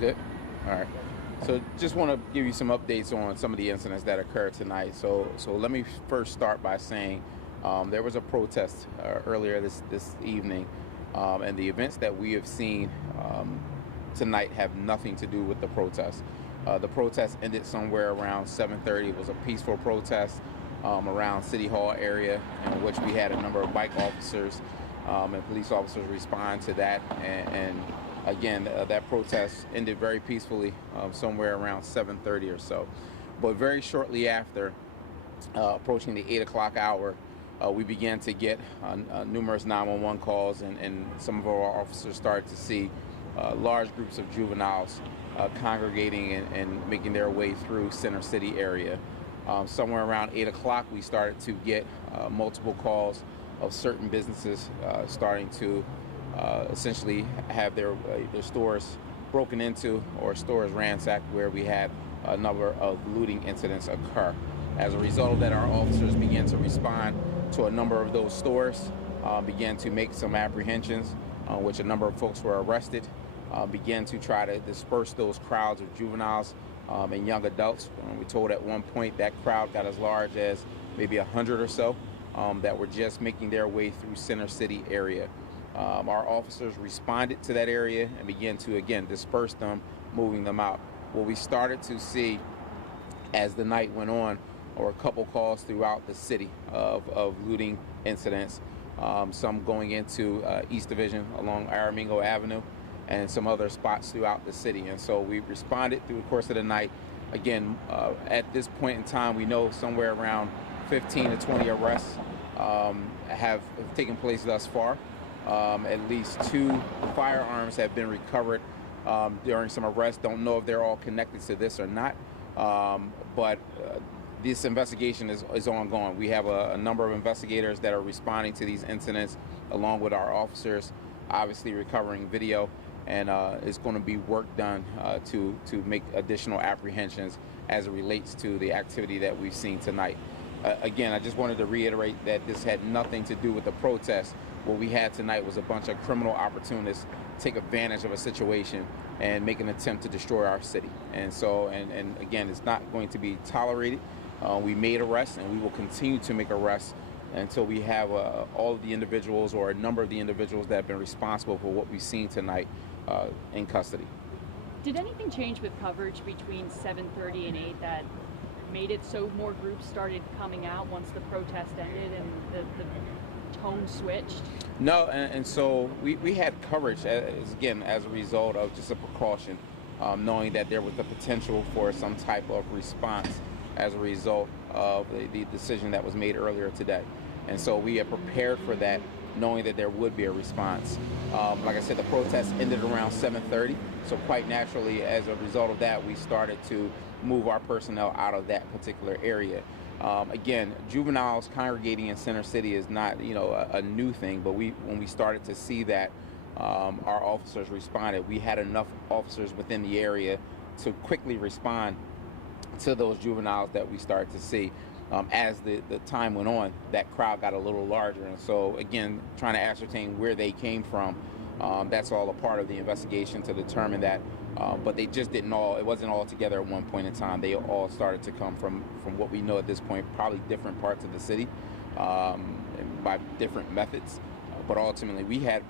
Good. All right. So just want to give you some updates on some of the incidents that occurred tonight. So let me first start by saying there was a protest earlier this evening, and the events that we have seen tonight have nothing to do with the protest. The protest ended somewhere around 7:30. It was a peaceful protest around City Hall area, in which we had a number of bike officers and police officers respond to that, and again, that protest ended very peacefully, somewhere around 7:30 or so. But very shortly after, approaching the 8 o'clock hour, we began to get numerous 911 calls, and some of our officers started to see large groups of juveniles congregating and making their way through Center City area. Somewhere around 8 o'clock, we started to get multiple calls of certain businesses starting to essentially have their stores broken into or stores ransacked, where we had a number of looting incidents occur. As a result of that, our officers began to respond to a number of those stores, began to make some apprehensions, which a number of folks were arrested, began to try to disperse those crowds of juveniles and young adults. We told at one point that crowd got as large as maybe 100 or so that were just making their way through Center City area. Our officers responded to that area and began to, again, disperse them, moving them out. What we started to see as the night went on were a couple calls throughout the city of looting incidents, some going into East Division along Aramingo Avenue and some other spots throughout the city. And so we responded through the course of the night. Again, at this point in time, we know somewhere around 15 to 20 arrests have taken place thus far. At least 2 firearms have been recovered during some arrests. Don't know if they're all connected to this or not, but this investigation is ongoing. We have a number of investigators that are responding to these incidents, along with our officers, obviously recovering video, and it's going to be work done to make additional apprehensions as it relates to the activity that we've seen tonight. Again, I just wanted to reiterate that this had nothing to do with the protest. What we had tonight was a bunch of criminal opportunists take advantage of a situation and make an attempt to destroy our city. And so, and again, it's not going to be tolerated. We made arrests, and we will continue to make arrests until we have all of the individuals, or a number of the individuals that have been responsible for what we've seen tonight, in custody. Did anything change with coverage between 7:30 and 8 that made it so more groups started coming out once the protest ended and the tone switched? No, and so we had coverage, again, as a result of just a precaution, knowing that there was the potential for some type of response as a result of the decision that was made earlier today. And so we are prepared for that, knowing that there would be a response. Like I said, the protest ended around 7:30, so quite naturally, as a result of that, we started to move our personnel out of that particular area. Again, juveniles congregating in Center City is not, a new thing, but when we started to see that, our officers responded. We had enough officers within the area to quickly respond to those juveniles that we started to see. As the time went on, that crowd got a little larger, and so again, trying to ascertain where they came from, that's all a part of the investigation to determine that. But they just didn't all, it wasn't all together at one point in time. They all started to come from what we know at this point, probably different parts of the city, by different methods. But ultimately, we had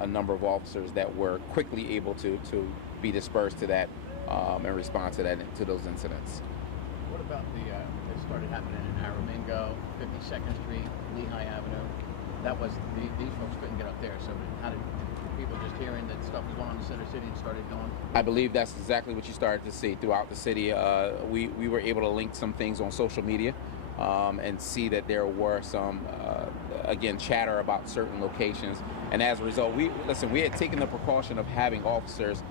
a number of officers that were quickly able to be dispersed to that and respond to those incidents. What about it started happening in Aramingo, 52nd Street, Lehigh Avenue? That was, these folks couldn't get up there, so how did people just hearing that stuff was going on in Center City and started going? I believe that's exactly what you started to see throughout the city. We were able to link some things on social media and see that there were some, again, chatter about certain locations. And as a result, we had taken the precaution of having officers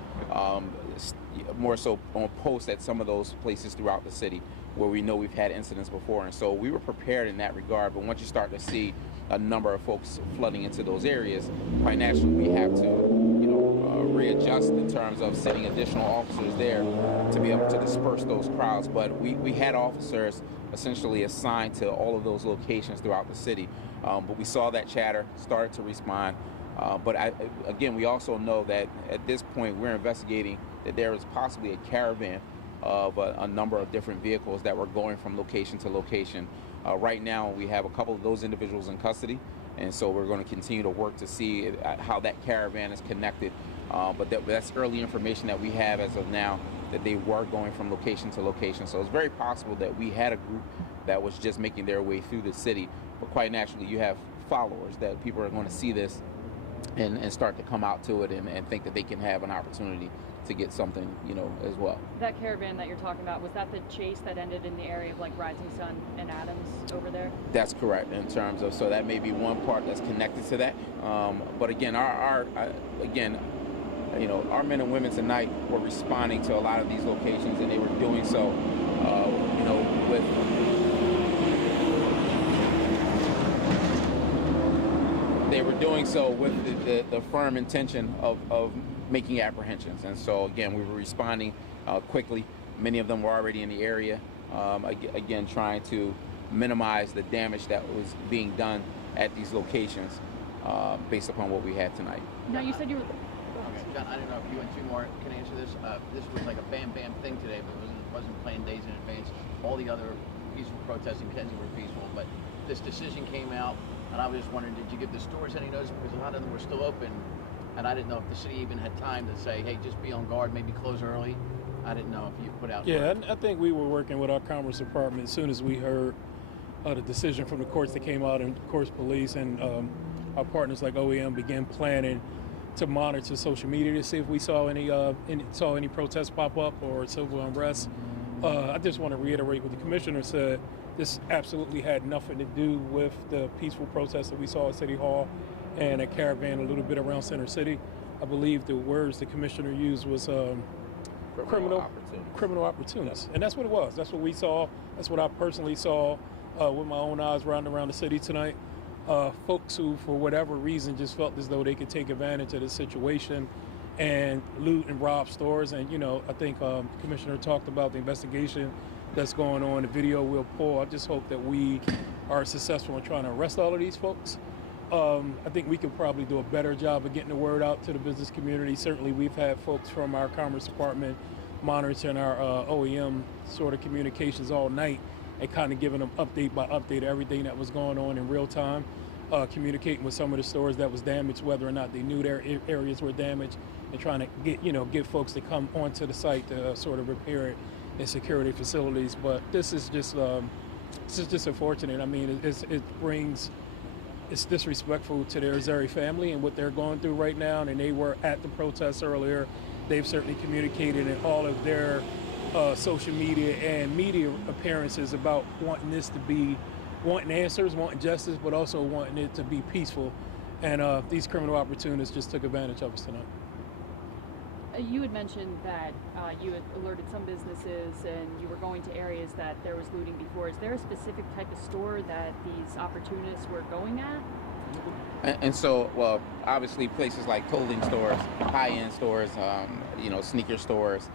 more so on post at some of those places throughout the city where we know we've had incidents before. And so we were prepared in that regard. But once you start to see a number of folks flooding into those areas, quite naturally we have to, readjust in terms of sending additional officers there to be able to disperse those crowds. But we had officers essentially assigned to all of those locations throughout the city. But we saw that chatter, started to respond, Again, we also know that at this point we're investigating that there is possibly a caravan of a number of different vehicles that were going from location to location. Right now, we have a couple of those individuals in custody, and so we're going to continue to work to see how that caravan is connected. That's early information that we have as of now, that they were going from location to location. So it's very possible that we had a group that was just making their way through the city, but quite naturally, you have followers that people are going to see this and start to come out to it and think that they can have an opportunity to get something, as well. That caravan that you're talking about, was that the chase that ended in the area of like Rising Sun and Adams over there? That's correct. In terms of, so that may be one part that's connected to that. But again, our men and women tonight were responding to a lot of these locations, and they were doing so, with. They were doing so with the firm intention of making apprehensions. And so, again, we were responding quickly. Many of them were already in the area, again, trying to minimize the damage that was being done at these locations based upon what we had tonight. Now, you said you were... Okay, John, I don't know if you and two more can answer this. This was like a bam thing today, but it wasn't planned days in advance. All the other peaceful protests in Kensington were peaceful, but this decision came out. And I was just wondering, did you give the stores any notice? Because a lot of them were still open, and I didn't know if the city even had time to say, hey, just be on guard, maybe close early. I didn't know if you put out... Yeah, I think we were working with our Commerce Department as soon as we heard the decision from the courts that came out, and of course police and our partners like OEM began planning to monitor social media to see if we saw any protests pop up or civil unrest. I just want to reiterate what the commissioner said. This absolutely had nothing to do with the peaceful protests that we saw at City Hall and a caravan a little bit around Center City. I believe the words the commissioner used was criminal opportunists. And that's what it was. That's what we saw. That's what I personally saw with my own eyes riding around the city tonight. Folks who, for whatever reason, just felt as though they could take advantage of the situation and loot and rob stores. And, I think the commissioner talked about the investigation that's going on, the video we'll pull. I just hope that we are successful in trying to arrest all of these folks. I think we could probably do a better job of getting the word out to the business community. Certainly we've had folks from our Commerce Department monitoring our OEM sort of communications all night and kind of giving them update by update everything that was going on in real time, communicating with some of the stores that was damaged, whether or not they knew their areas were damaged, and trying to get folks to come onto the site to sort of repair it and security facilities. But this is just unfortunate. I mean, it's disrespectful to their Zeri family and what they're going through right now. And they were at the protests earlier. They've certainly communicated in all of their social media and media appearances about wanting answers, wanting justice, but also wanting it to be peaceful. And these criminal opportunists just took advantage of us tonight. You had mentioned that you had alerted some businesses and you were going to areas that there was looting before. Is there a specific type of store that these opportunists were going at? And so, well, obviously places like clothing stores, high-end stores, sneaker stores,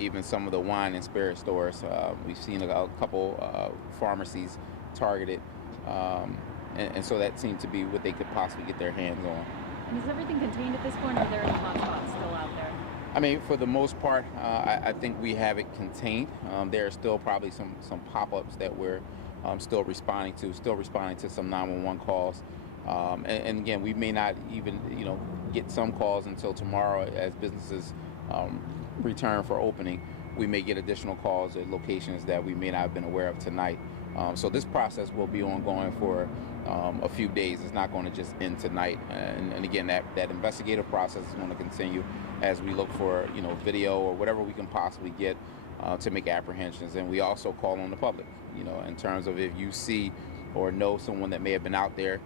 even some of the wine and spirit stores. We've seen a couple pharmacies targeted, and so that seemed to be what they could possibly get their hands on. And is everything contained at this point, or are there any hot spots still out there? I mean, for the most part, I think we have it contained. There are still probably some pop-ups that we're still responding to some 911 calls. And again, we may not even, get some calls until tomorrow as businesses return for opening. We may get additional calls at locations that we may not have been aware of tonight. So this process will be ongoing for a few days. It's not going to just end tonight. And again, that investigative process is going to continue as we look for, video or whatever we can possibly get to make apprehensions. And we also call on the public, in terms of if you see or know someone that may have been out there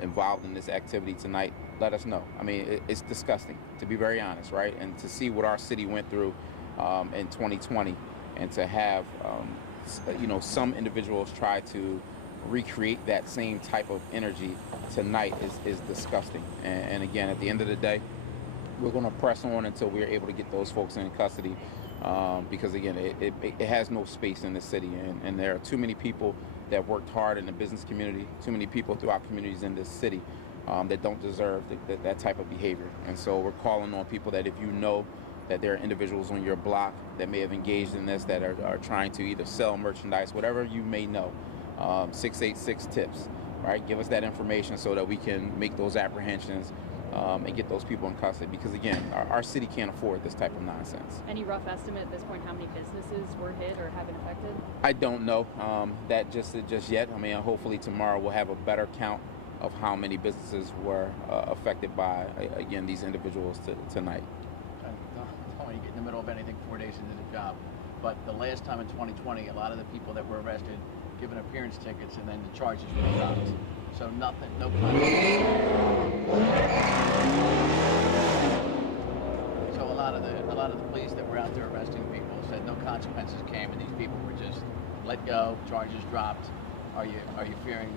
involved in this activity tonight, let us know. I mean, it's disgusting, to be very honest, right? And to see what our city went through in 2020 and to have, some individuals try to recreate that same type of energy tonight is disgusting. And again, at the end of the day, we're going to press on until we're able to get those folks in custody, because again, it has no space in the city, and there are too many people that worked hard in the business community, too many people throughout communities in this city that don't deserve that type of behavior. And so we're calling on people that if you know that there are individuals on your block that may have engaged in this, that are trying to either sell merchandise, whatever you may know, 686 tips, right? Give us that information so that we can make those apprehensions and get those people in custody. Because again, our city can't afford this type of nonsense. Any rough estimate at this point how many businesses were hit or have been affected? I don't know that just yet. I mean, hopefully tomorrow we'll have a better count of how many businesses were affected by, again, these individuals tonight. I don't want to get in the middle of anything 4 days into the job, but the last time in 2020, a lot of the people that were arrested given appearance tickets and then the charges were dropped. So nothing, no consequences. So a lot of the police that were out there arresting people said no consequences came, and these people were just let go, charges dropped. Are you fearing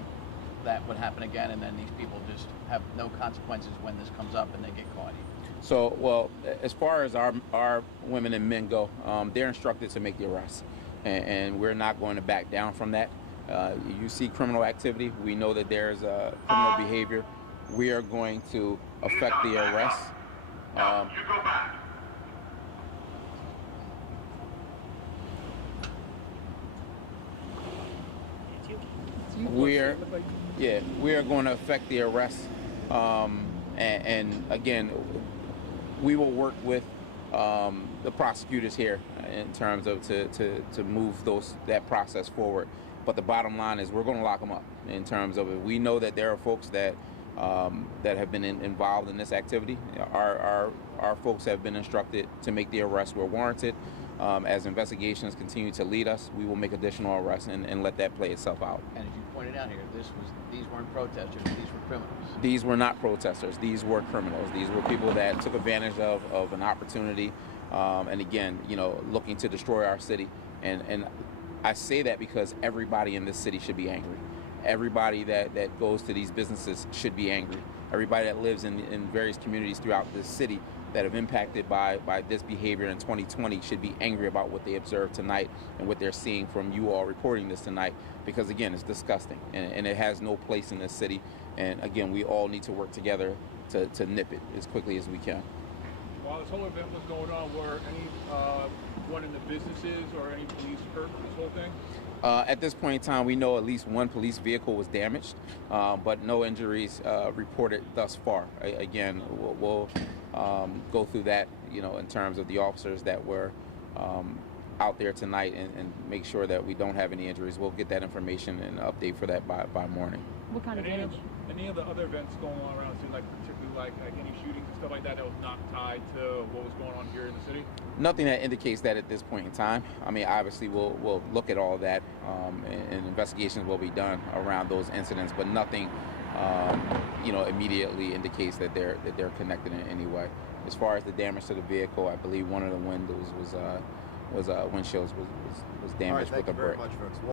that would happen again, and then these people just have no consequences when this comes up and they get caught? So, well, as far as our women and men go, they're instructed to make the arrest, and we're not going to back down from that. You see criminal activity, we know that there's criminal behavior. We are going to affect the arrest. We are going to affect the arrest, and again, we will work with the prosecutors here in terms of to move that process forward. But the bottom line is we're going to lock them up in terms of it. We know that there are folks that have been involved in this activity. Our folks have been instructed to make the arrests where warranted. As investigations continue to lead us, we will make additional arrests and let that play itself out. And as you pointed out here, these weren't protesters, these were criminals. These were not protesters. These were criminals. These were people that took advantage of an opportunity, and again, looking to destroy our city. And I say that because everybody in this city should be angry. Everybody that goes to these businesses should be angry. Everybody that lives in various communities throughout this city that have impacted by this behavior in 2020 should be angry about what they observed tonight and what they're seeing from you all reporting this tonight, because again, it's disgusting and it has no place in this city. And again, we all need to work together to nip it as quickly as we can. While this whole event was going on, were anyone in the businesses or any police hurt in this whole thing? At this point in time, we know at least one police vehicle was damaged, but no injuries reported thus far. Again, we'll go through that, in terms of the officers that were out there tonight and make sure that we don't have any injuries. We'll get that information and update for that by morning. What kind of damage? Any of the other events going on around, seemed like particularly like any shootings and stuff like that was not tied to what was going on here in the city? Nothing that indicates that at this point in time. I mean, obviously we'll look at all that, and investigations will be done around those incidents, but nothing, immediately indicates that they're connected in any way. As far as the damage to the vehicle, I believe one of the windows was windshields was damaged with a brick. Thank you very much, folks.